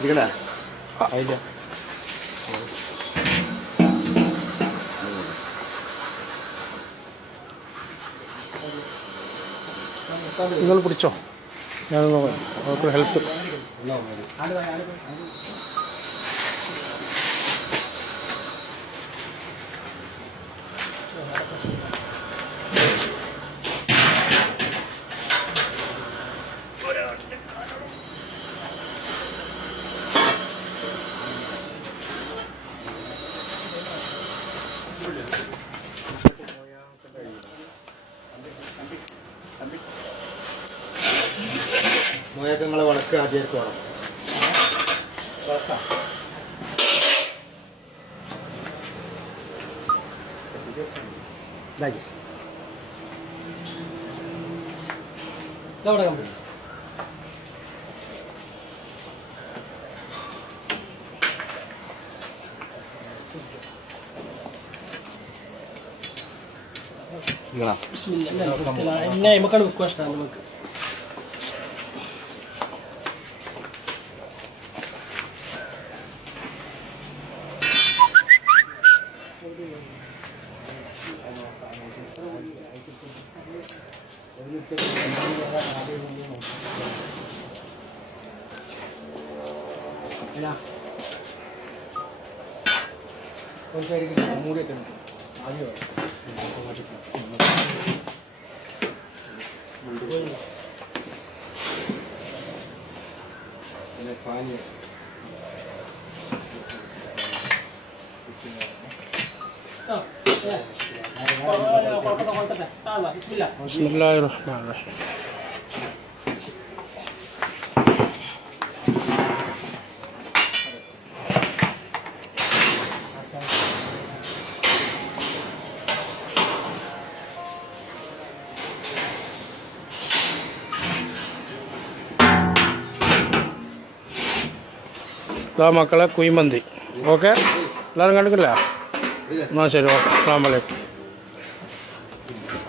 ഇരിക്കണേ അതിൻ്റെ നിങ്ങൾ പിടിച്ചോ, ഞാൻ അവർക്ക് ഹെൽപ്പ്. മോയക്കങ്ങളെ വളക്ക് ആദ്യമായിട്ട് വേണം. എന്നെ നമുക്കാണ് ബുക്ക് ഇഷ്ടമാണ് നമുക്ക്. മൂടിയൊക്കെ ആദ്യം പാനി ബിസ്മില്ലാഹിർ റഹ്മാനിർ റഹീം. ഇതാ മക്കളെ കുഴിമന്തി. ഓക്കെ, എല്ലാവരും കണ്ടിട്ടില്ല? എന്നാൽ ശരി, ഓക്കെ. അസ്സലാമു അലൈക്കും.